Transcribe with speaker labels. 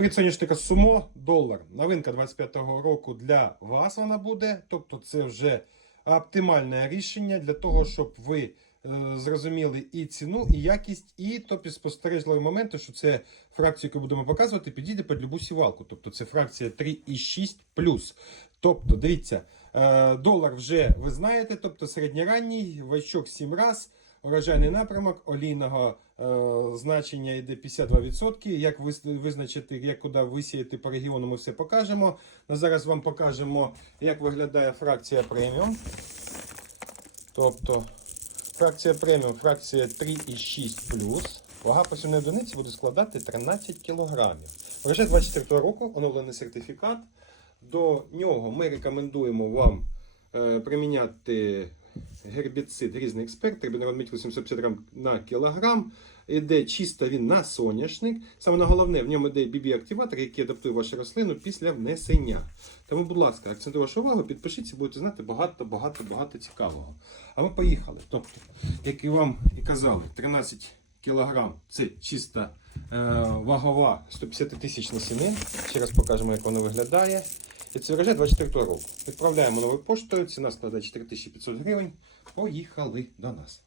Speaker 1: Від соняшника сумо долар. Новинка 25-го року для вас вона буде. Тобто це вже оптимальне рішення для того, щоб ви е, зрозуміли і ціну, і якість, і тобто спостережливі моменти, що це фракція, яку будемо показувати, підійде під любу сівалку. Тобто це фракція 3,6 Тобто, дивіться, е, долар вже ви знаєте, тобто середньоранній, вачок 7 раз. Урожайний напрямок олійного е, значення йде 52%. Як визначити, як куди висіяти по регіону, ми все покажемо. На зараз вам покажемо, як виглядає фракція преміум. Тобто фракція преміум, фракція 3,6 Вага посівної одиниці буде складати 13 кг. Врожай 24 року оновлений сертифікат. До нього ми рекомендуємо вам е, приміняти гербіцид різний експерт, трибінародміть 850 грам на кілограм. Іде чисто він на соняшник. Саме на головне, в ньому йде BB-активатор, який адаптує вашу рослину після внесення. Тому, будь ласка, акцентую вашу увагу, підпишіться, будете знати багато, багато, багато цікавого. А ми поїхали. Тобто, як і вам і казали, 13 кілограм це чисто е, вагова 150 тисяч насінин. Ще раз покажемо, як воно виглядає. Це врожай 24 року. Відправляємо новою поштою, ціна складає 4500 гривень. Поїхали до нас.